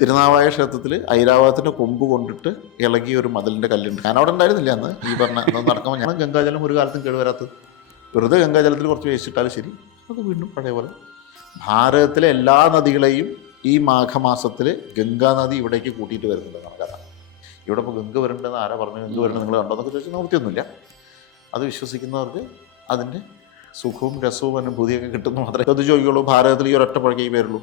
തിരുനാവായ ക്ഷേത്രത്തിൽ ഐരാവതത്തിൻ്റെ കൊമ്പ് കൊണ്ടിട്ട് ഇളകിയ ഒരു മതിലിൻ്റെ കല്ലുണ്ട്. ഞാൻ അവിടെ ഉണ്ടായിരുന്നില്ല അന്ന്. ഈ പറഞ്ഞ നടക്കുമ്പോൾ ഞാൻ ഗംഗാജലം ഒരു കാലത്തും കേടുവരാത്തത്. വെറുതെ ഗംഗാജലത്തിൽ കുറച്ച് വേസ്റ്റിട്ടാലും ശരി, അത് വീണ്ടും പഴയ പോലെ. ഭാരതത്തിലെ എല്ലാ നദികളെയും ഈ മാഘമാസത്തിൽ ഗംഗാ നദി ഇവിടേക്ക് കൂട്ടിയിട്ട് വരുന്നുണ്ടെന്നാണ് കഥ. ഇവിടെ ഇപ്പോൾ ഗംഗ വരേണ്ടതെന്ന് ആരാ പറഞ്ഞു? ഗംഗ വരേണ്ടത് നിങ്ങൾ കണ്ടോന്നൊക്കെ ചോദിച്ചാൽ നിവൃത്തിയൊന്നുമില്ല. അത് വിശ്വസിക്കുന്നവർക്ക് അതിൻ്റെ സുഖവും രസവും അനുഭൂതിയൊക്കെ കിട്ടുന്നു മാത്രമേ അത് ചോദിക്കുള്ളൂ. ഭാരതത്തിൽ ഈ ഒരൊറ്റ പുഴയ്ക്ക് പേരുള്ളൂ.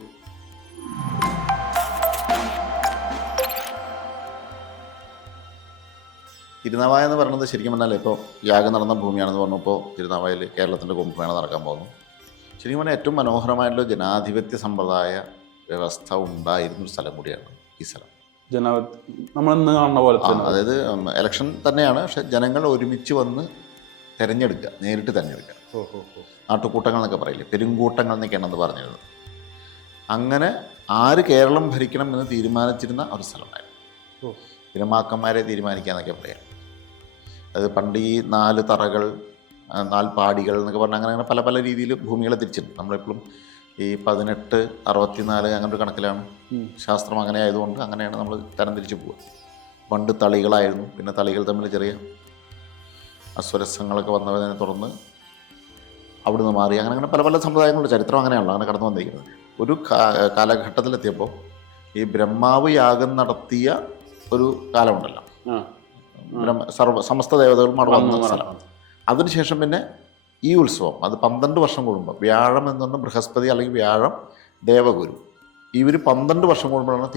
തിരുനാവായ എന്ന് പറയുന്നത് ശരിക്കും പറഞ്ഞാൽ ഇപ്പോൾ യാഗം നടന്ന ഭൂമിയാണെന്ന് പറഞ്ഞപ്പോൾ തിരുനാവായയിൽ കേരളത്തിൻ്റെ കുംഭമേള നടക്കാൻ പോകുന്നു. ശരിക്കും പറഞ്ഞാൽ ഏറ്റവും മനോഹരമായിട്ടുള്ള ജനാധിപത്യ സമ്പ്രദായ വ്യവസ്ഥ ഉണ്ടായിരുന്നൊരു സ്ഥലം കൂടിയാണ് ഈ സ്ഥലം. നമ്മളിന്ന് കാണുന്ന പോലെ അതായത് ഇലക്ഷൻ തന്നെയാണ്, പക്ഷെ ജനങ്ങൾ ഒരുമിച്ച് വന്ന് തിരഞ്ഞെടുക്കുക, നേരിട്ട് തിരഞ്ഞെടുക്കുക. നാട്ടുകൂട്ടങ്ങൾ എന്നൊക്കെ പറയില്ലേ, പെരുങ്കൂട്ടങ്ങൾ എന്നൊക്കെയാണെന്ന് പറഞ്ഞിരുന്നത്. അങ്ങനെ ആര് കേരളം ഭരിക്കണം എന്ന് തീരുമാനിച്ചിരുന്ന ഒരു സ്ഥലമായിരുന്നു. തിരുമാക്കന്മാരെ തീരുമാനിക്കാന്നൊക്കെ പറയാം. അത് പണ്ട് ഈ 4 തറകൾ 4 പാടികൾ എന്നൊക്കെ പറഞ്ഞാൽ അങ്ങനെ പല പല രീതിയിൽ ഭൂമികളെ തിരിച്ചിട്ടുണ്ട്. നമ്മളെപ്പോഴും ഈ 1864 അങ്ങനെ ഒരു കണക്കിലാണ് ശാസ്ത്രം. അങ്ങനെ ആയതുകൊണ്ട് അങ്ങനെയാണ് നമ്മൾ തരംതിരിച്ച് പോവുക. പണ്ട് തളികളായിരുന്നു, പിന്നെ തളികൾ തമ്മിൽ ചെറിയ അസ്വരസങ്ങളൊക്കെ വന്നതിനെ തുടർന്ന് അവിടുന്ന് മാറി. അങ്ങനെ പല പല സമ്പ്രദായങ്ങളുടെ ചരിത്രം അങ്ങനെയാണല്ലോ അങ്ങനെ കടന്നു വന്നിരിക്കുന്നത്. ഒരു കാലഘട്ടത്തിലെത്തിയപ്പോൾ ഈ ബ്രഹ്മാവ് യാഗം നടത്തിയ ഒരു കാലമുണ്ടല്ലോ, സമസ്ത ദേവതകളും അവിടെ വന്ന സ്ഥലം. അതിനുശേഷം പിന്നെ ഈ ഉത്സവം അത് 12 വർഷം കൂടുമ്പോൾ, വ്യാഴം എന്ന് പറഞ്ഞാൽ ബൃഹസ്പതി അല്ലെങ്കിൽ വ്യാഴം ദേവഗുരു, ഇവർ 12 വർഷം കൂടുമ്പോഴാണ്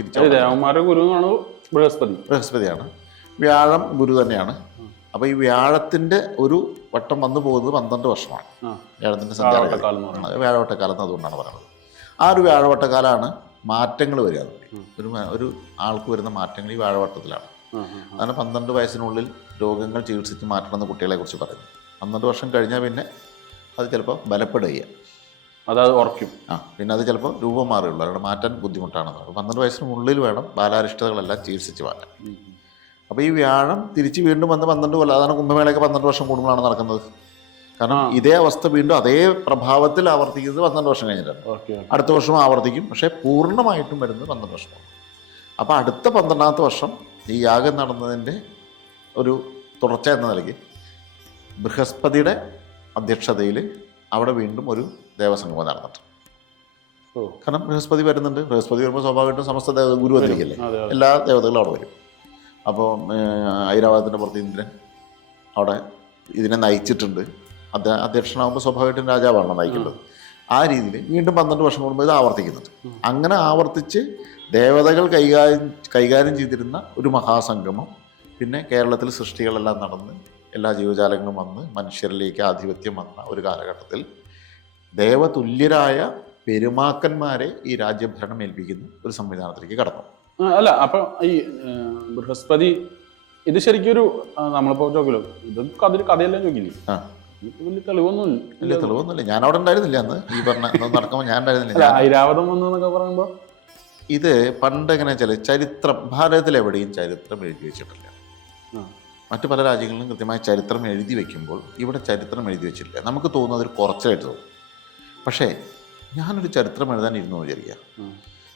ബൃഹസ്പതിയാണ്. വ്യാഴം ഗുരു തന്നെയാണ്. അപ്പോൾ ഈ വ്യാഴത്തിൻ്റെ ഒരു വട്ടം വന്നു പോകുന്നത് 12 വർഷമാണ്. വ്യാഴത്തിൻ്റെ സഞ്ചാരകാലം, വ്യാഴവട്ടക്കാലം എന്ന് അതുകൊണ്ടാണ് പറയുന്നത്. ആ ഒരു വ്യാഴവട്ടക്കാലമാണ് മാറ്റങ്ങൾ വരിക. ഒരു ആൾക്ക് വരുന്ന മാറ്റങ്ങൾ ഈ വ്യാഴവട്ടത്തിലാണ്. അങ്ങനെ 12 വയസ്സിനുള്ളിൽ രോഗങ്ങൾ ചികിത്സിച്ച് മാറ്റണമെന്ന് കുട്ടികളെ കുറിച്ച് പറയുന്നു. 12 വർഷം കഴിഞ്ഞാൽ പിന്നെ അത് ചിലപ്പോൾ ബലപ്പെടുക, അതായത് ഉറക്കും. പിന്നെ അത് ചിലപ്പോൾ രൂപം മാറുകയുള്ളൂ. അവിടെ മാറ്റാൻ ബുദ്ധിമുട്ടാണെന്ന്. 12 വയസ്സിനുള്ളിൽ വേണം ബാലാരിഷ്ടതകളെല്ലാം ചികിത്സിച്ച് മാറ്റാൻ. അപ്പോൾ ഈ വ്യാഴം തിരിച്ച് വീണ്ടും വന്ന് 12 കൊല്ലം, അതാണ് കുംഭമേളയൊക്കെ 12 വർഷം കൂടുമ്പോഴാണ് നടക്കുന്നത്. കാരണം ഇതേ അവസ്ഥ വീണ്ടും അതേ പ്രഭാവത്തിൽ ആവർത്തിക്കുന്നത് 12 വർഷം കഴിഞ്ഞിട്ടാണ്. അടുത്ത വർഷം ആവർത്തിക്കും, പക്ഷേ പൂർണ്ണമായിട്ടും വരുന്നത് 12 വർഷമാണ്. അപ്പോൾ അടുത്ത 12ാമത്തെ വർഷം ഈ യാഗം നടന്നതിൻ്റെ ഒരു തുടർച്ച എന്ന നിലയ്ക്ക് ബൃഹസ്പതിയുടെ അധ്യക്ഷതയിൽ അവിടെ വീണ്ടും ഒരു ദേവസംഗമം നടന്നിട്ടുണ്ട്. കാരണം ബൃഹസ്പതി വരുന്നുണ്ട്. ബൃഹസ്പതി വരുമ്പോൾ സ്വാഭാവികമായിട്ടും സമസ്ത ഗുരു വന്നിരിക്കല്ലേ, എല്ലാ ദേവതകളും അവിടെ വരും. അപ്പോൾ ഐരാവതത്തിൻ്റെ പുറത്ത് ഇന്ദ്രൻ അവിടെ ഇതിനെ നയിച്ചിട്ടുണ്ട്. അധ്യക്ഷനാകുമ്പോൾ സ്വാഭാവികമായിട്ടും രാജാവാണ് നയിക്കേണ്ടത്. ആ രീതിയിൽ വീണ്ടും 12 വർഷം കൂടുമ്പോൾ ഇത് ആവർത്തിക്കുന്നുണ്ട്. അങ്ങനെ ആവർത്തിച്ച് ദേവതകൾ കൈകാര്യം ചെയ്തിരുന്ന ഒരു മഹാസംഗമം. പിന്നെ കേരളത്തിൽ സൃഷ്ടികളെല്ലാം നടന്ന് എല്ലാ ജീവജാലങ്ങളും വന്ന് മനുഷ്യരിലേക്ക് ആധിപത്യം വന്ന ഒരു കാലഘട്ടത്തിൽ ദേവതുല്യരായ പെരുമാക്കന്മാരെ ഈ രാജ്യഭരണം ഏൽപ്പിക്കുന്ന ഒരു സംവിധാനത്തിലേക്ക് കടന്നു. അല്ല, അപ്പം ഈ ബൃഹസ്പതി ഇത് ശരിക്കും ഒരു നമ്മളിപ്പോൾ ചോദിക്കല്ലോ, ഇത് കഥയെല്ലാം ചോദിക്കില്ലേ? വലിയ തെളിവൊന്നുമില്ല. ഞാൻ അവിടെ ഉണ്ടായിരുന്നില്ല അന്ന്. ഈ പറഞ്ഞ നടക്കുമ്പോൾ ഞാൻ ഉണ്ടായിരുന്നില്ല. ഐരാവതം വന്നൊക്കെ പറയുമ്പോൾ ഇത് പണ്ട് എങ്ങനെ വെച്ചാൽ ചരിത്രം ഭാരതത്തിൽ എവിടെയും ചരിത്രം എഴുതി വെച്ചിട്ടില്ല. മറ്റു പല രാജ്യങ്ങളിലും കൃത്യമായ ചരിത്രം എഴുതി വെക്കുമ്പോൾ ഇവിടെ ചരിത്രം എഴുതി വെച്ചിട്ടില്ല. നമുക്ക് തോന്നുന്നത് ഒരു കുറച്ചായിട്ട് തോന്നും. പക്ഷേ ഞാനൊരു ചരിത്രം എഴുതാൻ ഇരുന്നു വിചാരിക്കുക.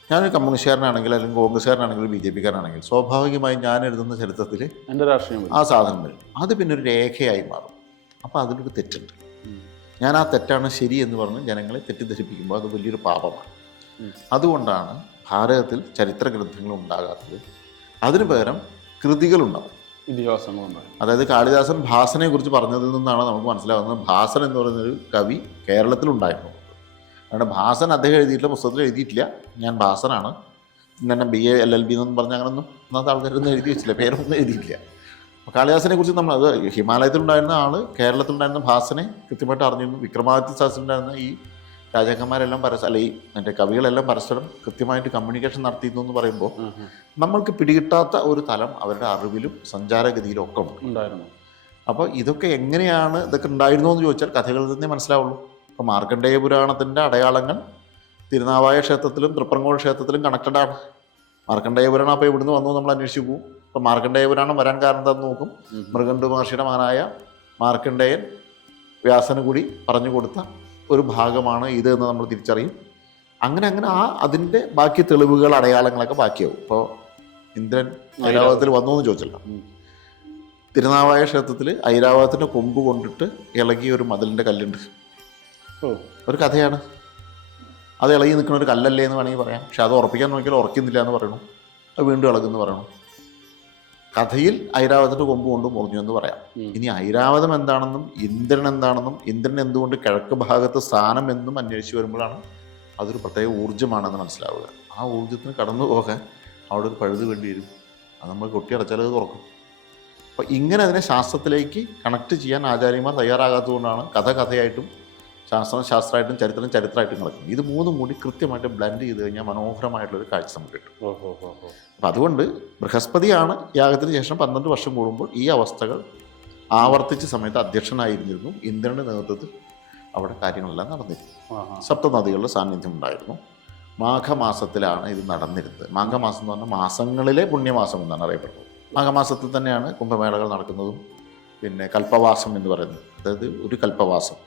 ഞാനൊരു കമ്മ്യൂണിസ്റ്റുകാരനാണെങ്കിൽ അല്ലെങ്കിൽ കോൺഗ്രസ്സുകാരനാണെങ്കിൽ BJP-കാരനാണെങ്കിൽ സ്വാഭാവികമായും ഞാൻ എഴുതുന്ന ചരിത്രത്തിൽ എൻ്റെ രാഷ്ട്രീയം ആ സാധനം വരും. അത് പിന്നെ ഒരു രേഖയായി മാറും. അപ്പോൾ അതിലൊരു തെറ്റുണ്ട്. ഞാൻ ആ തെറ്റാണ് ശരി എന്ന് പറഞ്ഞ് ജനങ്ങളെ തെറ്റിദ്ധരിപ്പിക്കുമ്പോൾ അത് വലിയൊരു പാപമാണ്. അതുകൊണ്ടാണ് ഭാരതത്തിൽ ചരിത്ര ഗ്രന്ഥങ്ങൾ ഉണ്ടാകാത്തത്. അതിനു പകരം കൃതികളുണ്ടാവും, ഇതിഹാസങ്ങളുണ്ടാവും. അതായത് കാളിദാസൻ ഭാസനെ കുറിച്ച് പറഞ്ഞതിൽ നിന്നാണ് നമുക്ക് മനസ്സിലാകുന്നത് ഭാസൻ എന്ന് പറയുന്നൊരു കവി കേരളത്തിലുണ്ടായിരുന്നു. അതുകൊണ്ട് ഭാസൻ അദ്ദേഹം എഴുതിയിട്ടുള്ള പുസ്തകത്തിൽ എഴുതിയിട്ടില്ല ഞാൻ ഭാസനാണ്, പിന്നെ BA LLB എന്നൊന്നും പറഞ്ഞ് അങ്ങനൊന്നും അന്നത്തെ ആൾക്കാരൊന്നും എഴുതി വെച്ചില്ല, പേരൊന്നും എഴുതിയിട്ടില്ല. കാളിദാസനെ കുറിച്ച് നമ്മൾ അത് ഹിമാലയത്തിലുണ്ടായിരുന്ന ആൾ കേരളത്തിലുണ്ടായിരുന്ന ഭാസനെ കൃത്യമായിട്ട് അറിഞ്ഞിരുന്നു. വിക്രമാദിത്യ ശാസ്ത്രത്തിലുണ്ടായിരുന്ന ഈ രാജാക്കന്മാരെല്ലാം അല്ല ഈ എൻ്റെ കവികളെല്ലാം പരസ്പരം കൃത്യമായിട്ട് കമ്മ്യൂണിക്കേഷൻ നടത്തിയിരുന്നു എന്ന് പറയുമ്പോൾ നമ്മൾക്ക് പിടികിട്ടാത്ത ഒരു തലം അവരുടെ അറിവിലും സഞ്ചാരഗതിയിലും ഒക്കെ ഉണ്ടായിരുന്നു. അപ്പോൾ ഇതൊക്കെ എങ്ങനെയാണ് ഇതൊക്കെ ഉണ്ടായിരുന്നു എന്ന് ചോദിച്ചാൽ കഥകളിൽ നിന്നേ മനസ്സിലാവുള്ളൂ. അപ്പോൾ മാർക്കണ്ഡേയ പുരാണത്തിൻ്റെ അടയാളങ്ങൾ തിരുനാവായ ക്ഷേത്രത്തിലും തൃപ്രങ്ങോട് ക്ഷേത്രത്തിലും കണക്റ്റഡാണ്. മാർക്കണ്ഡേയ പുരാണം അപ്പോൾ ഇവിടുന്ന് വന്നു നമ്മൾ അന്വേഷിച്ച് പോകും. അപ്പോൾ മാർക്കണ്ഡേയ പുരാണം വരാൻ കാരണം എന്താണെന്ന് നോക്കും. മൃഗണ്ഡു മഹർഷിയുടെ മകനായ മാർക്കണ്ഡേയൻ വ്യാസന് കൂടി പറഞ്ഞു കൊടുത്ത ഒരു ഭാഗമാണ് ഇത് എന്ന് നമ്മൾ തിരിച്ചറിയും. അങ്ങനെ അതിൻ്റെ ബാക്കി തെളിവുകൾ അടയാളങ്ങളൊക്കെ ബാക്കിയാവും. ഇപ്പോൾ ഇന്ദ്രൻ ഐരാവതത്തിൽ വന്നു എന്ന് ചോദിച്ചല്ലോ. തിരുനാവായ ക്ഷേത്രത്തിൽ ഐരാവതത്തിൻ്റെ കൊമ്പ് കൊണ്ടിട്ട് ഇളകിയ ഒരു മതിലിൻ്റെ കല്ലുണ്ട്. ഒരു കഥയാണ്. അത് ഇളകി നിൽക്കുന്ന ഒരു കല്ലല്ലേ എന്ന് വേണമെങ്കിൽ പറയാം. പക്ഷെ അത് ഉറപ്പിക്കാൻ നോക്കിയാൽ ഉറക്കുന്നില്ല എന്ന് പറയണം. അത് വീണ്ടും ഇളകുമെന്ന് പറയണം. കഥയിൽ ഐരാവതത്തിൻ്റെ കൊമ്പ് കൊണ്ട് മുറിഞ്ഞു എന്ന് പറയാം. ഇനി ഐരാവതം എന്താണെന്നും ഇന്ദ്രൻ എന്താണെന്നും ഇന്ദ്രൻ എന്തുകൊണ്ട് കിഴക്ക് ഭാഗത്ത് സ്ഥാനം എന്നും അന്വേഷിച്ച് വരുമ്പോഴാണ് അതൊരു പ്രത്യേക ഊർജ്ജമാണെന്ന് മനസ്സിലാവുക. ആ ഊർജ്ജത്തിന് കടന്നു പോകാൻ അവിടെ ഒരു പഴുത് വേണ്ടി വരും. അത് നമ്മൾ കൊട്ടിയടച്ചാൽ അത് തുറക്കും. അപ്പോൾ ഇങ്ങനെ അതിനെ ശാസ്ത്രത്തിലേക്ക് കണക്ട് ചെയ്യാൻ ആചാര്യന്മാർ തയ്യാറാകാത്തതുകൊണ്ടാണ് കഥ കഥയായിട്ടും ശാസ്ത്രം ശാസ്ത്രമായിട്ടും ചരിത്രം ചരിത്രമായിട്ടും നടക്കുന്നത്. ഇത് മൂന്നും കൂടി കൃത്യമായിട്ട് ബ്ലെൻഡ് ചെയ്ത് കഴിഞ്ഞാൽ മനോഹരമായിട്ടുള്ളൊരു കാഴ്ച നമുക്ക് കിട്ടും. അപ്പം അതുകൊണ്ട് ബൃഹസ്പതിയാണ് യാഗത്തിന് ശേഷം 12 വർഷം കൂടുമ്പോൾ ഈ അവസ്ഥകൾ ആവർത്തിച്ച സമയത്ത് അധ്യക്ഷനായിരുന്നിരുന്നു. ഇന്ദ്രൻ്റെ നേതൃത്വത്തിൽ അവിടെ കാര്യങ്ങളെല്ലാം നടന്നിരുന്നു. സപ്തനദികളുടെ സാന്നിധ്യം ഉണ്ടായിരുന്നു. മാഘമാസത്തിലാണ് ഇത് നടന്നിരുന്നത്. മാഘമാസം എന്ന് പറഞ്ഞാൽ മാസങ്ങളിലെ പുണ്യമാസം എന്നാണ് അറിയപ്പെടുന്നത്. മാഘമാസത്തിൽ തന്നെയാണ് കുംഭമേളകൾ നടക്കുന്നതും പിന്നെ കൽപ്പവാസം എന്ന് പറയുന്നത്. അതായത് ഒരു കൽപ്പവാസം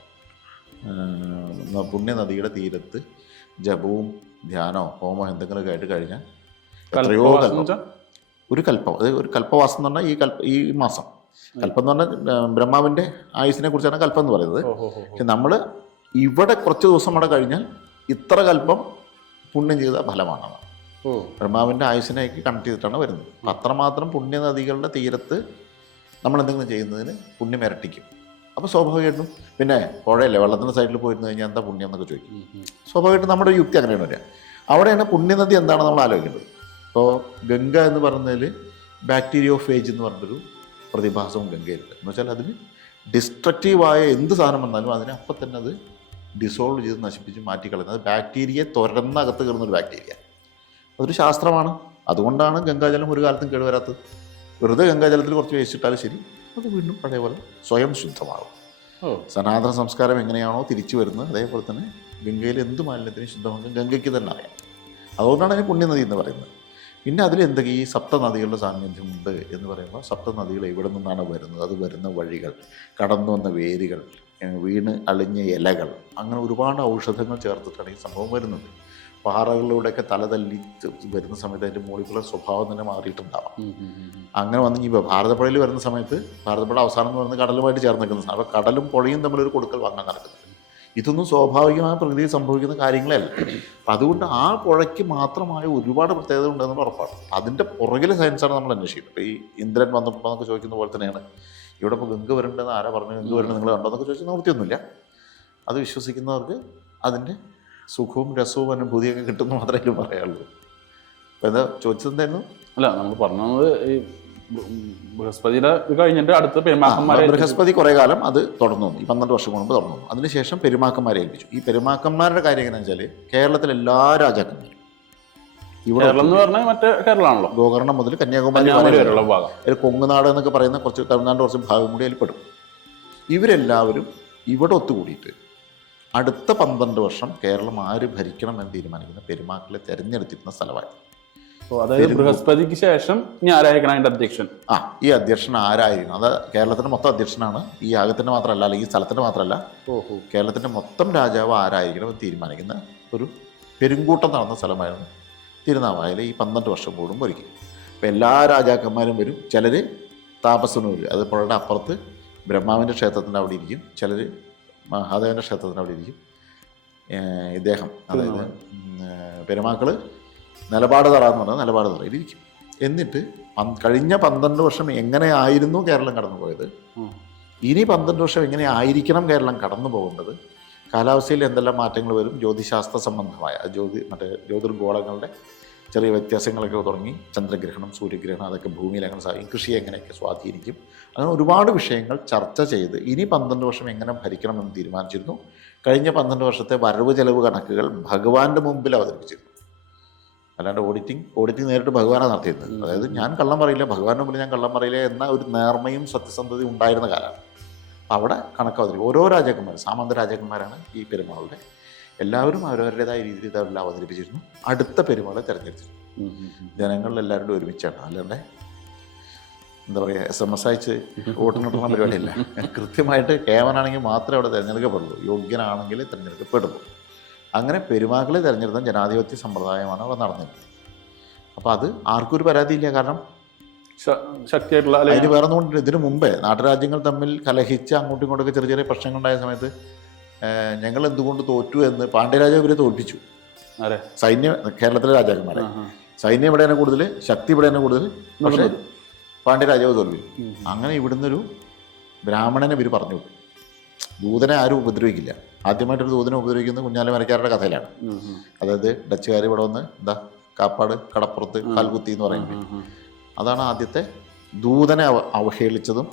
പുണ്യനദിയുടെ തീരത്ത് ജപവും ധ്യാനമോ ഹോമോ എന്തെങ്കിലുമൊക്കെ ആയിട്ട് കഴിഞ്ഞാൽ എത്രയോ ഒരു കൽപ്പം. അത് ഒരു കൽപ്പവാസം എന്ന് പറഞ്ഞാൽ ഈ മാസം കൽപ്പം എന്ന് പറഞ്ഞാൽ ബ്രഹ്മാവിൻ്റെ ആയുസിനെ കുറിച്ചാണ് കൽപ്പം എന്ന് പറയുന്നത്. പക്ഷെ നമ്മൾ ഇവിടെ കുറച്ച് ദിവസം അവിടെ കഴിഞ്ഞാൽ ഇത്ര കൽപ്പം പുണ്യം ചെയ്ത ഫലമാണ്. ബ്രഹ്മാവിൻ്റെ ആയുസിനേക്ക് കണക്ട് ചെയ്തിട്ടാണ് വരുന്നത്. അപ്പം അത്രമാത്രം പുണ്യനദികളുടെ തീരത്ത് നമ്മൾ എന്തെങ്കിലും ചെയ്യുന്നതിന് പുണ്യം ഇരട്ടിക്കും. അപ്പോൾ സ്വാഭാവികമായിട്ടും പിന്നെ പുഴയല്ലേ വെള്ളത്തിൻ്റെ സൈഡിൽ പോയിരുന്നു കഴിഞ്ഞാൽ എന്താ പുണ്യം എന്നൊക്കെ ചോദിക്കും. സ്വാഭാവികമായിട്ടും നമ്മുടെ യുക്തി അങ്ങനെയാണ് വരിക. അവിടെയാണ് പുണ്യനദി എന്താണ് നമ്മൾ ആലോചിക്കേണ്ടത്. ഇപ്പോൾ ഗംഗ എന്ന് പറയുന്നതിൽ ബാക്ടീരിയോഫേജ് എന്ന് പറഞ്ഞൊരു പ്രതിഭാസവും ഗംഗയിലുണ്ട്. എന്ന് വെച്ചാൽ അതിന് ഡിസ്ട്രക്റ്റീവായ എന്ത് സാധനം വന്നാലും അതിനെ അപ്പം തന്നെ അത് ഡിസോൾവ് ചെയ്ത് നശിപ്പിച്ച് മാറ്റിക്കളയുന്നത്. അത് ബാക്ടീരിയയെ തുരന്നകത്ത് കയറുന്നൊരു ബാക്ടീരിയ. അതൊരു ശാസ്ത്രമാണ്. അതുകൊണ്ടാണ് ഗംഗാജലം ഒരു കാലത്തും കേടുവരാത്തത്. വെറുതെ ഗംഗാജലത്തിൽ കുറച്ച് വേസ്റ്റിട്ടാലും ശരി അത് വീണ്ടും പഴയ പോലെ സ്വയം ശുദ്ധമാകും. സനാതന സംസ്കാരം എങ്ങനെയാണോ തിരിച്ചു വരുന്നത് അതേപോലെ തന്നെ ഗംഗയിൽ എന്ത് മാലിന്യത്തിനും ശുദ്ധമാക്കും ഗംഗയ്ക്ക് തന്നെ അറിയാം. അതുകൊണ്ടാണ് അതിന് പുണ്യനദി എന്ന് പറയുന്നത്. പിന്നെ അതിൽ എന്തൊക്കെ ഈ സപ്തനദികളുടെ സാന്നിധ്യമുണ്ട് എന്ന് പറയുമ്പോൾ സപ്തനദികൾ എവിടെ നിന്നാണ് വരുന്നത്, അത് വരുന്ന വഴികൾ, കടന്നു വന്ന വേരുകൾ, വീണ് അളിഞ്ഞ ഇലകൾ, അങ്ങനെ ഒരുപാട് ഔഷധങ്ങൾ ചേർത്തിട്ടാണ് ഈ സംഭവം വരുന്നത്. പാറകളിലൂടെയൊക്കെ തലതല്ലി വരുന്ന സമയത്ത് അതിൻ്റെ മോളിക്കുലർ സ്വഭാവം തന്നെ മാറിയിട്ടുണ്ടാവാം. അങ്ങനെ വന്ന് ഈ ഭാരതപ്പുഴയിൽ വരുന്ന സമയത്ത് ഭാരതപ്പുഴ അവസാനം എന്ന് പറയുന്നത് കടലുമായിട്ട് ചേർന്ന് നിൽക്കുന്ന സാധനം. അപ്പോൾ കടലും പുഴയും തമ്മിലൊരു കൊടുക്കൽ വാങ്ങാൻ നടക്കുന്നത്. ഇതൊന്നും സ്വാഭാവികമായ പ്രകൃതിയിൽ സംഭവിക്കുന്ന കാര്യങ്ങളല്ല. അപ്പം അതുകൊണ്ട് ആ പുഴയ്ക്ക് മാത്രമായ ഒരുപാട് പ്രത്യേകത ഉണ്ടെന്നുള്ള ഉറപ്പാണ്. അതിൻ്റെ പുറകിലെ സയൻസാണ് നമ്മൾ അന്വേഷിക്കുന്നത്. ഇപ്പോൾ ഈ ഇന്ദ്രൻ വന്നിട്ടുണ്ടോ എന്നൊക്കെ ചോദിക്കുന്ന പോലെ തന്നെയാണ് ഇവിടെ ഇപ്പോൾ ഗംഗ വരേണ്ടതെന്ന് ആരാ പറഞ്ഞു, ഗംഗ വരേണ്ടത് നിങ്ങൾ കണ്ടോ എന്നൊക്കെ ചോദിച്ചാൽ നിവൃത്തിയൊന്നുമില്ല. അത് വിശ്വസിക്കുന്നവർക്ക് അതിൻ്റെ സുഖവും രസവും അനുഭൂതിയൊക്കെ കിട്ടുമെന്ന് മാത്രമേ പറയാനുള്ളൂ. അപ്പോൾ എന്താ ചോദിച്ചതെന്തായിരുന്നു? അല്ല നമ്മൾ പറഞ്ഞത് ഈ ബൃഹസ്പതിയുടെ കഴിഞ്ഞിട്ട് അടുത്ത പെരുമാക്കന്മാരെ ബൃഹസ്പതി കുറേ കാലം അത് തുടർന്നു. ഈ 12 വർഷം മുമ്പ് തുടർന്നു. അതിനുശേഷം പെരുമാക്കന്മാരെ ഏൽപ്പിച്ചു. ഈ പെരുമാക്കന്മാരുടെ കാര്യം എങ്ങനെയാണെന്ന് വെച്ചാൽ കേരളത്തിലെ എല്ലാ രാജാക്കന്മാരും ഇവിടെ കേരളം എന്ന് പറഞ്ഞാൽ മറ്റേ കേരളമാണല്ലോ. ഗോകർണം മുതൽ കന്യാകുമാരി വരെയുള്ള ഭാഗം, കൊങ്ങുനാട് എന്നൊക്കെ പറയുന്ന കുറച്ച് തമിഴ്നാട് കുറച്ച് ഭാഗം കൂടി അതിൽ പെടും. ഇവരെല്ലാവരും ഇവിടെ ഒത്തുകൂടിയിട്ട് അടുത്ത 12 വർഷം കേരളം ആര് ഭരിക്കണം എന്ന് തീരുമാനിക്കുന്ന പെരുമാക്കളെ തെരഞ്ഞെടുത്തിരുന്ന സ്ഥലമായി. അതായത് ബൃഹസ്പതിക്ക് ശേഷം ഇനി ആരായിരിക്കണം അതിന്റെ അധ്യക്ഷൻ? ഈ അധ്യക്ഷൻ ആരായിരിക്കണം? അത് കേരളത്തിന്റെ മൊത്തം അധ്യക്ഷനാണ്. ഈ യാഗത്തിന്റെ മാത്രമല്ല, അല്ലെങ്കിൽ ഈ സ്ഥലത്തിന്റെ മാത്രമല്ല, കേരളത്തിന്റെ മൊത്തം രാജാവ് ആരായിരിക്കണം എന്ന് തീരുമാനിക്കുന്ന ഒരു പെരുങ്കൂട്ടം നടന്ന സ്ഥലമായിരുന്നു തിരുനാവായയിൽ. ഈ 12 വർഷം കൂടുമ്പോൾ ഒരുക്കി. അപ്പം എല്ലാ രാജാക്കന്മാരും വരും. ചിലർ താപസനും വരും. അത് പുഴയുടെ അപ്പുറത്ത് ബ്രഹ്മാവിൻ്റെ ക്ഷേത്രത്തിൻ്റെ അവിടെ ഇരിക്കും. ചിലർ മഹാദേവൻ്റെ ക്ഷേത്രത്തിൻ്റെ അവിടെ ഇരിക്കും. ഇദ്ദേഹം അതായത് പെരുമാക്കൾ നിലപാട് തറ എന്ന് പറഞ്ഞാൽ നിലപാട് തറയിലിരിക്കും. എന്നിട്ട് കഴിഞ്ഞ 12 വർഷം എങ്ങനെയായിരുന്നു കേരളം കടന്നുപോയത്, ഇനി 12 വർഷം എങ്ങനെ ആയിരിക്കണം കേരളം കടന്നു പോകേണ്ടത്, കാലാവസ്ഥയിൽ എന്തെല്ലാം മാറ്റങ്ങൾ വരും, ജ്യോതിശാസ്ത്ര സംബന്ധമായ ജ്യോതിർഗോളങ്ങളുടെ ചെറിയ വ്യത്യാസങ്ങളൊക്കെ തുടങ്ങി, ചന്ദ്രഗ്രഹണം, സൂര്യഗ്രഹണം, അതൊക്കെ ഭൂമിയിൽ എങ്ങനെ സാധിക്കും, കൃഷിയെ എങ്ങനെയൊക്കെ സ്വാധീനിക്കും, അങ്ങനെ ഒരുപാട് വിഷയങ്ങൾ ചർച്ച ചെയ്ത് ഇനി 12 വർഷം എങ്ങനെ ഭരിക്കണമെന്ന് തീരുമാനിച്ചിരുന്നു. കഴിഞ്ഞ 12 വർഷത്തെ വരവ് ചെലവ് കണക്കുകൾ ഭഗവാന്റെ മുമ്പിൽ അവതരിപ്പിച്ചിരുന്നു. അല്ലാണ്ട് ഓഡിറ്റിംഗ് നേരിട്ട് ഭഗവാനാണ് നടത്തിയിരുന്നത്. അതായത് ഞാൻ കള്ളം പറയില്ല, ഭഗവാന്റെ മുമ്പിൽ ഞാൻ കള്ളം പറയില്ല എന്ന ഒരു നേർമയും സത്യസന്ധതയും ഉണ്ടായിരുന്ന കാലമാണ്. അവിടെ കണക്ക് അവതരിപ്പിക്കും. ഓരോ രാജാക്കന്മാർ, സാമന്ത രാജാക്കന്മാരാണ് ഈ പെരുമാളുടെ. എല്ലാവരും അവരവരുടേതായ രീതിയിൽ ഇതെല്ലാം അവതരിപ്പിച്ചിരുന്നു. അടുത്ത പെരുമാളെ തിരഞ്ഞെടുത്തിരുന്നു. ജനങ്ങളിലെല്ലാവരും ഒരുമിച്ചാണ്. അല്ലാണ്ട് എന്താ പറയുക, SMS അയച്ച് വോട്ടിനിട്ടുള്ള പരിപാടിയല്ല. കൃത്യമായിട്ട് കേവനാണെങ്കിൽ മാത്രമേ അവിടെ തിരഞ്ഞെടുക്കപ്പെടുള്ളൂ. യോഗ്യനാണെങ്കിൽ തിരഞ്ഞെടുക്കപ്പെടുള്ളൂ. അങ്ങനെ പെരുമാക്കളെ തിരഞ്ഞെടുത്ത ജനാധിപത്യ സമ്പ്രദായമാണ് അവിടെ നടന്നിരുന്നത്. അപ്പോൾ അത് ആർക്കും ഒരു പരാതിയില്ല. കാരണം ശക്തിയായിട്ടുള്ള അതിന് വേറെ ഒന്നും ഇതിനു മുമ്പേ നാട്ടുരാജ്യങ്ങൾ തമ്മിൽ കലഹിച്ച് അങ്ങോട്ടും ഇങ്ങോട്ടൊക്കെ ചെറിയ ചെറിയ പ്രശ്നങ്ങളുണ്ടായ സമയത്ത് ഞങ്ങൾ എന്തുകൊണ്ട് തോറ്റു എന്ന് പാണ്ഡ്യരാജാവ് ഇവരെ തോൽപ്പിച്ചു. സൈന്യം, കേരളത്തിലെ രാജാക്കന്മാരെ സൈന്യം ഇവിടെയാണ് കൂടുതൽ, ശക്തി ഇവിടെയാണ് കൂടുതൽ, പക്ഷേ പാണ്ഡ്യരാജാവ് തോൽപ്പിച്ചു. അങ്ങനെ ഇവിടുന്നൊരു ബ്രാഹ്മണനെ ഇവർ പറഞ്ഞു വിട്ടു. ദൂതനെ ആരും ഉപദ്രവിക്കില്ല. ആദ്യമായിട്ടൊരു ദൂതനെ ഉപദ്രവിക്കുന്നത് കുഞ്ഞാലിമരക്കാരുടെ കഥയിലാണ്. അതായത് ഡച്ചുകാർ ഇവിടെ വന്ന് കാപ്പാട് കടപ്പുറത്ത് കാൽകുത്തി എന്ന് പറയുന്നത്, അതാണ് ആദ്യത്തെ ദൂതനെ അവഹേളിച്ചതും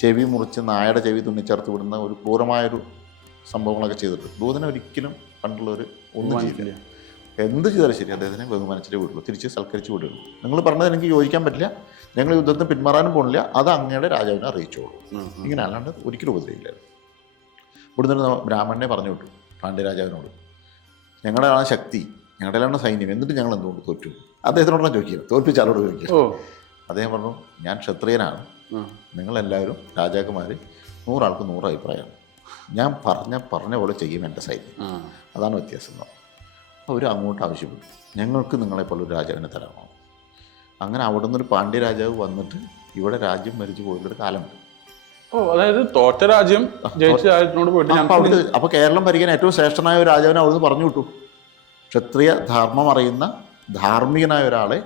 ചെവി മുറിച്ച് നായയുടെ ചെവി തുന്നിച്ചേർത്ത് വിടുന്ന ഒരു ക്രൂരമായൊരു സംഭവങ്ങളൊക്കെ ചെയ്തിട്ടുണ്ട്. ദൂതനെ ഒരിക്കലും പണ്ടുള്ളവർ ഒന്നും ചെയ്തില്ല. എന്ത് ചെയ്താലും ശരി അദ്ദേഹത്തിനെ ബഹുമാനിച്ചിട്ടേ വിടുള്ളൂ, തിരിച്ച് സൽക്കരിച്ച് വിടുള്ളൂ. നിങ്ങൾ പറഞ്ഞത് എനിക്ക് യോജിക്കാൻ പറ്റില്ല, ഞങ്ങൾ യുദ്ധത്തിന് പിന്മാറാനും പോകണില്ല, അത് അങ്ങയുടെ രാജാവിനെ അറിയിച്ചോളൂ, ഇങ്ങനെ അല്ലാണ്ട് ഒരിക്കലും ഉപദ്രവിക്കില്ലായിരുന്നു. ഇവിടുന്ന് ബ്രാഹ്മണനെ പറഞ്ഞു വിട്ടു പാണ്ഡ്യരാജാവിനോട്, ഞങ്ങളുടെയാണ് ശക്തി, ഞങ്ങളുടെയാണ് സൈന്യം, എന്നിട്ട് ഞങ്ങൾ എന്തുകൊണ്ട് തോറ്റു? അദ്ദേഹത്തിനോടാണ് ചോദിക്കുക, തോൽപ്പിച്ച ആളോട് ചോദിക്കുക. അദ്ദേഹം പറഞ്ഞു, ഞാൻ ക്ഷത്രിയനാണ്, നിങ്ങളെല്ലാവരും രാജാക്കന്മാർ 100 ആൾക്ക് 100 അഭിപ്രായമാണ്, ഞാൻ പറഞ്ഞ പോലെ ചെയ്യും എൻ്റെ സൈന്യം, അതാണ് വ്യത്യാസം. അവർ അങ്ങോട്ട് ആവശ്യപ്പെട്ടു, ഞങ്ങൾക്ക് നിങ്ങളെപ്പോലെ ഒരു രാജാവിനെ തരാമോ? അങ്ങനെ അവിടെ നിന്നൊരു പാണ്ഡ്യ രാജാവ് വന്നിട്ട് ഇവിടെ രാജ്യം ഭരിച്ചു പോയൊരു കാലമുണ്ട്. അതായത് തോറ്റ രാജ്യം ജയിച്ച രാജ്യത്തിനോട് പോയിട്ട് അപ്പോൾ കേരളം ഭരിക്കാൻ ഏറ്റവും ശ്രേഷ്ഠനായ ഒരു രാജാവിനെ അവിടുന്ന് പറഞ്ഞു വിട്ടു. ക്ഷത്രിയ ധർമ്മം അറിയുന്ന ധാർമ്മികനായ ഒരാളെ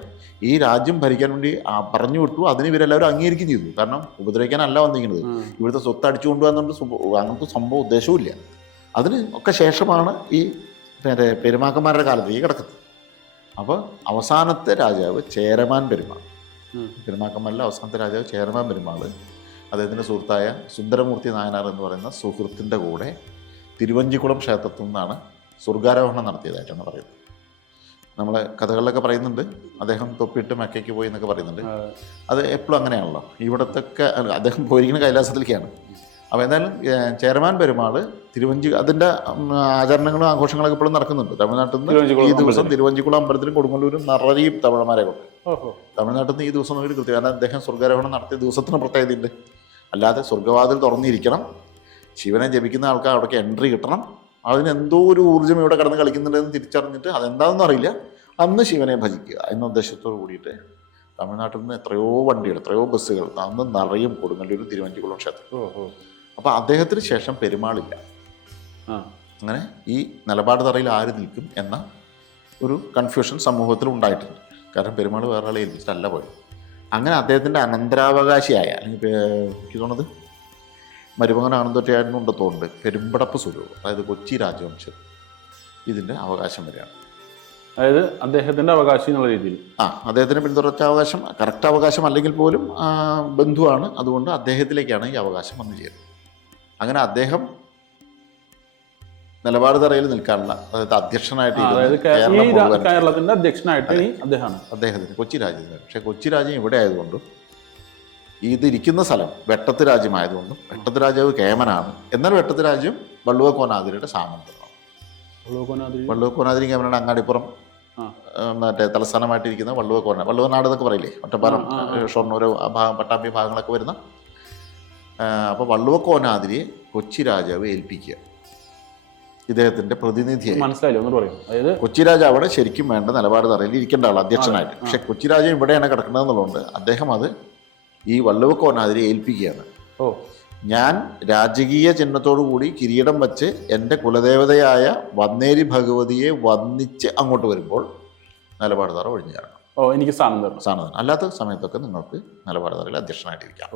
ഈ രാജ്യം ഭരിക്കാൻ വേണ്ടി പറഞ്ഞു വിട്ടു. അതിന് ഇവരെല്ലാവരും അംഗീകരിക്കുകയും ചെയ്തു. കാരണം ഉപദ്രവിക്കാനല്ല വന്നിരിക്കുന്നത്, ഇവിടുത്തെ സ്വത്ത് അടിച്ചു കൊണ്ടുപോകാന്നുകൊണ്ട് അങ്ങനത്തെ സംഭവം ഉദ്ദേശവും ഇല്ല. അതിന് ഒക്കെ ശേഷമാണ് ഈ പെരുമാക്കന്മാരുടെ കാലത്ത് ഈ കിടക്കുന്നത്. അപ്പോൾ അവസാനത്തെ രാജാവ് ചേരമാൻ പെരുമാൾ, പെരുമാക്കന്മാരിലെ അവസാനത്തെ രാജാവ് ചേരമാൻ പെരുമാൾ അദ്ദേഹത്തിൻ്റെ സുഹൃത്തായ സുന്ദരമൂർത്തി നായനാർ എന്ന് പറയുന്ന സുഹൃത്തിൻ്റെ കൂടെ തിരുവഞ്ചിക്കുളം ക്ഷേത്രത്തിൽ നിന്നാണ് സ്വർഗാരോഹണം നടത്തിയതായിട്ടാണ് പറയുന്നത്. നമ്മളെ കഥകളിലൊക്കെ പറയുന്നുണ്ട് അദ്ദേഹം തൊപ്പിയിട്ട് മക്കയ്ക്ക് പോയി എന്നൊക്കെ പറയുന്നുണ്ട്. അത് എപ്പോഴും അങ്ങനെയാണല്ലോ, ഇവിടത്തൊക്കെ അദ്ദേഹം പോയിരിക്കുന്ന കൈലാസത്തിലേക്കാണ്. അപ്പോൾ എന്തായാലും ചേരമാൻ പെരുമാൾ അതിൻ്റെ ആചരണങ്ങളും ആഘോഷങ്ങളൊക്കെ ഇപ്പോഴും നടക്കുന്നുണ്ട്. തമിഴ്നാട്ടിൽ നിന്ന് ഈ ദിവസം തിരുവഞ്ചിക്കുളം അമ്പലത്തിലും കൊടുങ്ങല്ലൂരും നിറയും തമിഴന്മാരെ കൊണ്ട്. തമിഴ്നാട്ടിൽ നിന്ന് ഈ ദിവസം നോക്കി കൃത്യം, കാരണം അദ്ദേഹം സ്വർഗാരോഹണം നടത്തിയ ദിവസത്തിന് പ്രത്യേകതയുണ്ട്. അല്ലാതെ സ്വർഗവാതിൽ തുറന്നിരിക്കണം, ശിവനെ ജപിക്കുന്ന ആൾക്കാർ അവിടേക്ക് എൻട്രി കിട്ടണം, അതിനെന്തോ ഒരു ഊർജ്ജം ഇവിടെ കിടന്ന് കളിക്കുന്നുണ്ടെന്ന് തിരിച്ചറിഞ്ഞിട്ട് അതെന്താണെന്ന് അറിയില്ല, അന്ന് ശിവനെ ഭജിക്കുക എന്ന ഉദ്ദേശത്തോട് കൂടിയിട്ട് തമിഴ്നാട്ടിൽ നിന്ന് എത്രയോ വണ്ടികൾ, എത്രയോ ബസ്സുകൾ അന്ന് നിറയും കൊടുങ്ങല്ലൂർ തിരുവഞ്ചിക്കുളം ക്ഷേത്രം. അപ്പോൾ അദ്ദേഹത്തിന് ശേഷം പെരുമാളില്ല. അങ്ങനെ ഈ നിലപാട് തറയിൽ ആര് നിൽക്കും എന്ന ഒരു കൺഫ്യൂഷൻ സമൂഹത്തിൽ ഉണ്ടായിട്ടുണ്ട്. കാരണം പെരുമാൾ വേറെ ആളെ ഏൽപ്പിച്ചിട്ടല്ല പോയത്. അങ്ങനെ അദ്ദേഹത്തിൻ്റെ അനന്തരാവകാശിയായ, അല്ലെങ്കിൽ എനിക്ക് തോന്നുന്നത് മരുമകൻ ആനന്ദൊറ്റയാനുണ്ട് തോന്നുന്നുണ്ട്, പെരുമ്പടപ്പ് സ്വരൂപം, അതായത് കൊച്ചി രാജവംശം, ഇതിൻ്റെ അവകാശം വരെയാണ്. അതായത് അദ്ദേഹത്തിൻ്റെ അവകാശം എന്നുള്ള രീതിയിൽ അദ്ദേഹത്തിന് പിന്തുടർച്ച അവകാശം, കറക്റ്റ് അവകാശം അല്ലെങ്കിൽ പോലും ബന്ധുവാണ്, അതുകൊണ്ട് അദ്ദേഹത്തിലേക്കാണ് ഈ അവകാശം വന്നു ചേരുന്നത്. അങ്ങനെ അദ്ദേഹം നിലപാട് തറയിൽ നിൽക്കാനുള്ള, അതായത് അധ്യക്ഷനായിട്ട് കേരളത്തിന്റെ അധ്യക്ഷനായിട്ട് അദ്ദേഹത്തിന് കൊച്ചി രാജ്യത്തിന്. പക്ഷേ കൊച്ചി രാജ്യം ഇവിടെ ആയതുകൊണ്ടും ഇതിരിക്കുന്ന സ്ഥലം വെട്ടത്ത് രാജ്യമായതുകൊണ്ടും വെട്ടത്ത് രാജാവ് കേമനാണ്. എന്നാൽ വെട്ടത്ത് രാജ്യം വള്ളുവ കോനാതിരിയുടെ സാമന്തമാണ്. വള്ളുവ കോനാതിരി കേമനാണ് അങ്ങാടിപ്പുറം മറ്റേ തലസ്ഥാനമായിട്ടിരിക്കുന്ന വള്ളുവനാട് എന്നൊക്കെ പറയില്ലേ, ഒറ്റപ്പാലം, ഷൊർണൂർ, പട്ടാമ്പി ഭാഗങ്ങളൊക്കെ വരുന്ന. അപ്പോൾ വള്ളുവ കോനാതിരിയെ കൊച്ചി രാജാവ് ഏൽപ്പിക്കുക, ഇദ്ദേഹത്തിന്റെ പ്രതിനിധിയായി. മനസ്സിലായില്ല, കൊച്ചി രാജാവാണ് ശരിക്കും വേണ്ട നിലപാട് തറയിൽ ഇരിക്കേണ്ട ആൾ അധ്യക്ഷനായിട്ട്. പക്ഷെ കൊച്ചി രാജാവ് ഇവിടെയാണ് കിടക്കുന്നത് എന്നുള്ളതുകൊണ്ട് അദ്ദേഹം അത് ഈ വള്ളുവ കോനാതിരിയെ ഏൽപ്പിക്കുകയാണ്. ഞാൻ രാജകീയ ചിഹ്നത്തോടു കൂടി കിരീടം വച്ച് എൻ്റെ കുലദേവതയായ വന്നേരി ഭഗവതിയെ വന്നിച്ച് അങ്ങോട്ട് വരുമ്പോൾ നിലപാട് തറ ഒഴിഞ്ഞു തരണം, എനിക്ക് സ്ഥാനം തരണം. അല്ലാത്ത സമയത്തൊക്കെ നിങ്ങൾക്ക് നിലപാട് തറയിൽ അധ്യക്ഷനായിട്ടിരിക്കാം.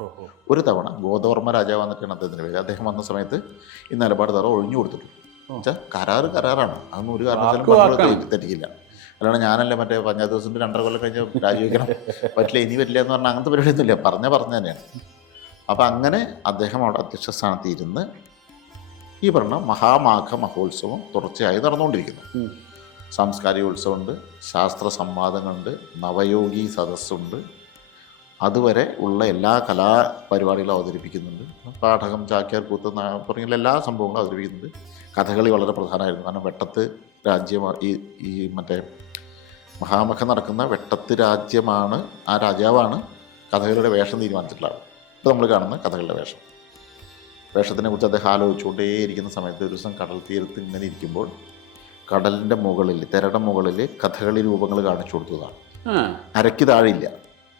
ഒരു തവണ ഗോതവർമ്മ രാജാവ് വന്നിട്ടാണ് അദ്ദേഹത്തിൻ്റെ പേര്. അദ്ദേഹം വന്ന സമയത്ത് ഈ നിലപാട് തറ ഒഴിഞ്ഞു കൊടുത്തിട്ടുണ്ട്. എന്നുവെച്ചാൽ കരാറാണ്, അതൊന്നും ഒരു കാരണവശാലും തെറ്റിക്കില്ല. അല്ലാണ്ട് ഞാനല്ലേ മറ്റേ പഞ്ചായത്ത് ദിവസത്തിൻ്റെ 2.5 കൊല്ലം കഴിഞ്ഞ് രാജിവെക്കണം, പറ്റില്ല ഇനി പറ്റില്ല എന്ന് പറഞ്ഞാൽ അങ്ങനത്തെ പരിപാടിയൊന്നുമില്ല, പറഞ്ഞു തന്നെയാണ്. അപ്പം അങ്ങനെ അദ്ദേഹം അവിടെ അധ്യക്ഷ സ്ഥാനത്ത് ഇരുന്ന് ഈ പറഞ്ഞ മഹാമാഘ മഹോത്സവം തുടർച്ചയായി നടന്നുകൊണ്ടിരിക്കുന്നു. സാംസ്കാരിക ഉത്സവമുണ്ട്, ശാസ്ത്ര സംവാദങ്ങളുണ്ട്, നവയോഗി സദസ്സുണ്ട്, അതുവരെ ഉള്ള എല്ലാ കലാപരിപാടികളും അവതരിപ്പിക്കുന്നുണ്ട്. പാഠകം, ചാക്യാർ കൂത്ത് തുടങ്ങിയ എല്ലാ സംഭവങ്ങളും അവതരിപ്പിക്കുന്നുണ്ട്. കഥകളി വളരെ പ്രധാനമായിരുന്നു. കാരണം വെട്ടത്ത് രാജ്യം, ഈ മറ്റേ മഹാമഖം നടക്കുന്ന വെട്ടത്ത് രാജ്യമാണ്, ആ രാജാവാണ് കഥകളിയുടെ വേഷം തീരുമാനിച്ചിട്ടുള്ളത്. ഇപ്പോൾ നമ്മൾ കാണുന്ന കഥകളുടെ വേഷം. വേഷത്തിനെ കുറിച്ച് അദ്ദേഹം ആലോചിച്ചുകൊണ്ടേയിരിക്കുന്ന സമയത്ത് ഒരു ദിവസം കടൽ തീരത്ത് ഇങ്ങനെ ഇരിക്കുമ്പോൾ കടലിൻ്റെ മുകളിൽ, തിരയുടെ മുകളിൽ കഥകളി രൂപങ്ങൾ കാണിച്ചു കൊടുത്തതാണ്. അരയ്ക്ക് താഴെയില്ല,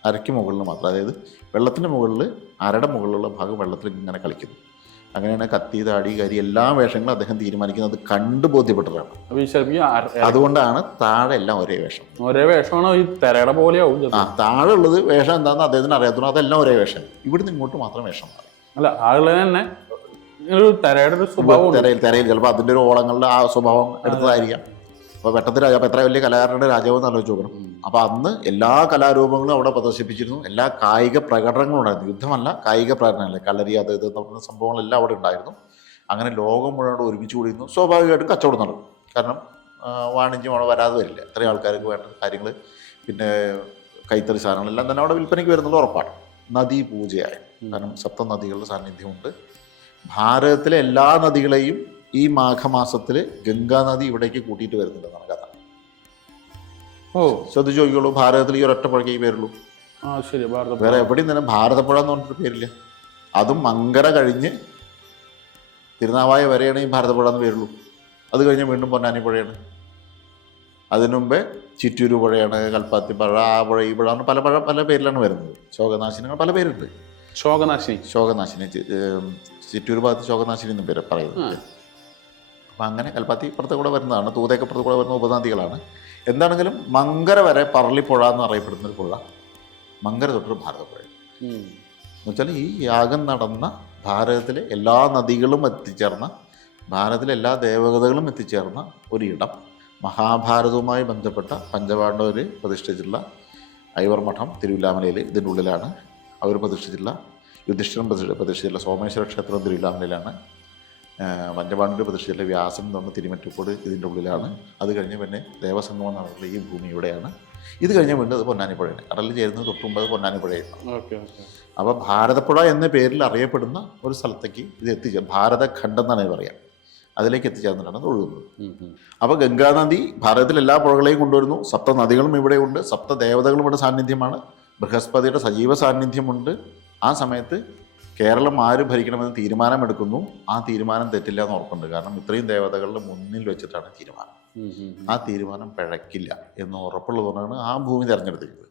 അരയ്ക്ക് മുകളിൽ മാത്രം. അതായത് വെള്ളത്തിൻ്റെ മുകളിൽ, അരയുടെ മുകളിലുള്ള ഭാഗം വെള്ളത്തിൽ ഇങ്ങനെ കളിക്കുന്നു. അങ്ങനെയാണ് കത്തി, താടി, കരി എല്ലാ വേഷങ്ങളും അദ്ദേഹം തീരുമാനിക്കുന്നത് കണ്ടു ബോധ്യപ്പെട്ടതാണ്. അതുകൊണ്ടാണ് താഴെ എല്ലാം ഒരേ വേഷം. ഒരേ വേഷമാണോ ഈ തിരയുടെ പോലെയാവും? താഴെ ഉള്ളത് വേഷം എന്താണെന്ന് അദ്ദേഹത്തിന് അറിയാത്തത്, അതെല്ലാം ഒരേ വേഷം. ഇവിടുന്ന് ഇങ്ങോട്ട് മാത്രം വേഷം മാറി. അല്ല, ആളുകൾ തന്നെ തിരയുടെ ഒരു സ്വഭാവം, തിരയിൽ ചിലപ്പോൾ അതിൻ്റെ ഒരു ഓളങ്ങളുടെ ആ സ്വഭാവം എടുത്തതായിരിക്കാം. അപ്പോൾ വെട്ടത്തിൽ രാജാവ്, അപ്പോൾ എത്ര വലിയ കലാകാരൻ്റെ രാജാവ് എന്ന് ആലോചിച്ച് നോക്കണം. അപ്പോൾ അന്ന് എല്ലാ കലാരൂപങ്ങളും അവിടെ പ്രദർശിപ്പിച്ചിരുന്നു. എല്ലാ കായിക പ്രകടനങ്ങളും ഉണ്ടായിരുന്നു. യുദ്ധമല്ല, കായിക പ്രകടനങ്ങൾ, കളരി, അത് ഇത് എന്ന് പറയുന്ന സംഭവങ്ങളെല്ലാം അവിടെ ഉണ്ടായിരുന്നു. അങ്ങനെ ലോകം മുഴുവൻ ഒരുമിച്ച് കൂടിയിരുന്നു. സ്വാഭാവികമായിട്ടും കച്ചവടം നടക്കും. കാരണം വാണിജ്യം അവിടെ വരാതെ വരില്ല. ഇത്രയും ആൾക്കാർക്ക് വേണ്ട കാര്യങ്ങൾ, പിന്നെ കൈത്തറി സാധനങ്ങളെല്ലാം തന്നെ അവിടെ വിൽപ്പനയ്ക്ക് വരുന്നത് ഉറപ്പാണ്. നദീ പൂജയായി, കാരണം സപ്ത നദികളുടെ സാന്നിധ്യമുണ്ട്. ഭാരതത്തിലെ എല്ലാ നദികളെയും ഈ മാഘമാസത്തിൽ ഗംഗാനദി ഇവിടേക്ക് കൂട്ടിയിട്ട് വരുന്നുണ്ടെന്നാണ് കഥ. ശ്രദ്ധിച്ച് നോക്കിയുള്ളൂ, ഭാരതത്തിൽ ഈ ഒരൊറ്റ പുഴയ്ക്ക് പേരുള്ളൂ. വേറെ എവിടെയും തന്നെ ഭാരതപ്പുഴ എന്ന് പറഞ്ഞിട്ട് പേരില്ല. അതും മങ്കര കഴിഞ്ഞ് തിരുനാവായ വരെയാണ് ഈ ഭാരതപ്പുഴ എന്ന് പേരുള്ളൂ. അത് കഴിഞ്ഞ് വീണ്ടും പൊന്നാനി പുഴയാണ്. അതിനു മുമ്പേ ചിറ്റൂര് പുഴയാണ്, കൽപ്പാത്തി പുഴ, ആ പുഴ, ഈ പുഴ, പല പേരിലാണ് വരുന്നത്. ശോകനാശിനികൾ പല പേരുണ്ട്. ശോകനാശിനി ചിറ്റൂർ ഭാഗത്ത് ശോകനാശിനി എന്ന് പേര് പറയുന്നത്. അപ്പം അങ്ങനെ കൽപ്പാത്തി ഇപ്പുറത്തെ കൂടെ വരുന്നതാണ്, തൂതയൊക്കെ ഇപ്പുറത്ത് കൂടെ വരുന്ന ഉപനദികളാണ്. എന്താണെങ്കിലും മങ്കര വരെ പറളിപ്പുഴ എന്ന് അറിയപ്പെടുന്നൊരു പുഴ, മങ്കര തൊട്ടൊരു ഭാരതപ്പുഴ. എന്നുവെച്ചാൽ ഈ യാഗം നടന്ന ഭാരതത്തിലെ എല്ലാ നദികളും എത്തിച്ചേർന്ന, ഭാരതത്തിലെ എല്ലാ ദേവതകളും എത്തിച്ചേർന്ന ഒരിടം, മഹാഭാരതവുമായി ബന്ധപ്പെട്ട പഞ്ചപാണ്ഡവർ പ്രതിഷ്ഠിച്ചിട്ടുള്ള ഐവർ മഠം തിരുവില്ലാമലയിൽ ഇതിൻ്റെ ഉള്ളിലാണ്. അവർ പ്രതിഷ്ഠിച്ചിട്ടുള്ള, യുധിഷ്ഠിരൻ പ്രതിഷ്ഠിച്ചിട്ടുള്ള സോമേശ്വര ക്ഷേത്രം തിരുവില്ലാമലയിലാണ്. പഞ്ചപാണ്ഡവർ പ്രതിഷ്ഠിച്ചിട്ടുള്ള വ്യാസൻ എന്ന് പറഞ്ഞ തിരുമറ്റക്കോട് ഇതിൻ്റെ ഉള്ളിലാണ്. അത് കഴിഞ്ഞ് പിന്നെ ദേവസംഗമം നടന്നിട്ടുള്ള ഈ ഭൂമി ഇവിടെയാണ്. ഇത് കഴിഞ്ഞ് വീണ്ടും അത് പൊന്നാനിപ്പുഴയാണ്. കടലിൽ ചേരുന്നത് തൊട്ട് മുമ്പ് പൊന്നാനിപ്പുഴയായിരുന്നു. അപ്പോൾ ഭാരതപ്പുഴ എന്ന പേരിൽ അറിയപ്പെടുന്ന ഒരു സ്ഥലത്തേക്ക് ഇത് എത്തിച്ചേർന്നു. ഭാരതഖണ്ഡം എന്നാണ് പറയാം. അതിലേക്ക് എത്തിച്ചേർന്നിട്ടാണ് ഇത് ഒഴുകുന്നത്. അപ്പോൾ ഗംഗാനദി ഭാരതത്തിലെ എല്ലാ പുഴകളെയും കൊണ്ടുവരുന്നു. സപ്ത നദികളും ഇവിടെയുണ്ട്, സപ്ത ദേവതകളും ഇവിടെ സാന്നിധ്യമാണ്. ബൃഹസ്പതിയുടെ സജീവ സാന്നിധ്യമുണ്ട്. ആ സമയത്ത് കേരളം ആര് ഭരിക്കണമെന്ന് തീരുമാനമെടുക്കുന്നു. ആ തീരുമാനം തെറ്റില്ല എന്ന് ഉറപ്പുണ്ട്. കാരണം ഇത്രയും ദേവതകളുടെ മുന്നിൽ വെച്ചിട്ടാണ് തീരുമാനം. ആ തീരുമാനം പിഴക്കില്ല എന്ന് ഉറപ്പുള്ളതുകൊണ്ടാണ് ആ ഭൂമി തിരഞ്ഞെടുത്തിരിക്കുന്നത്.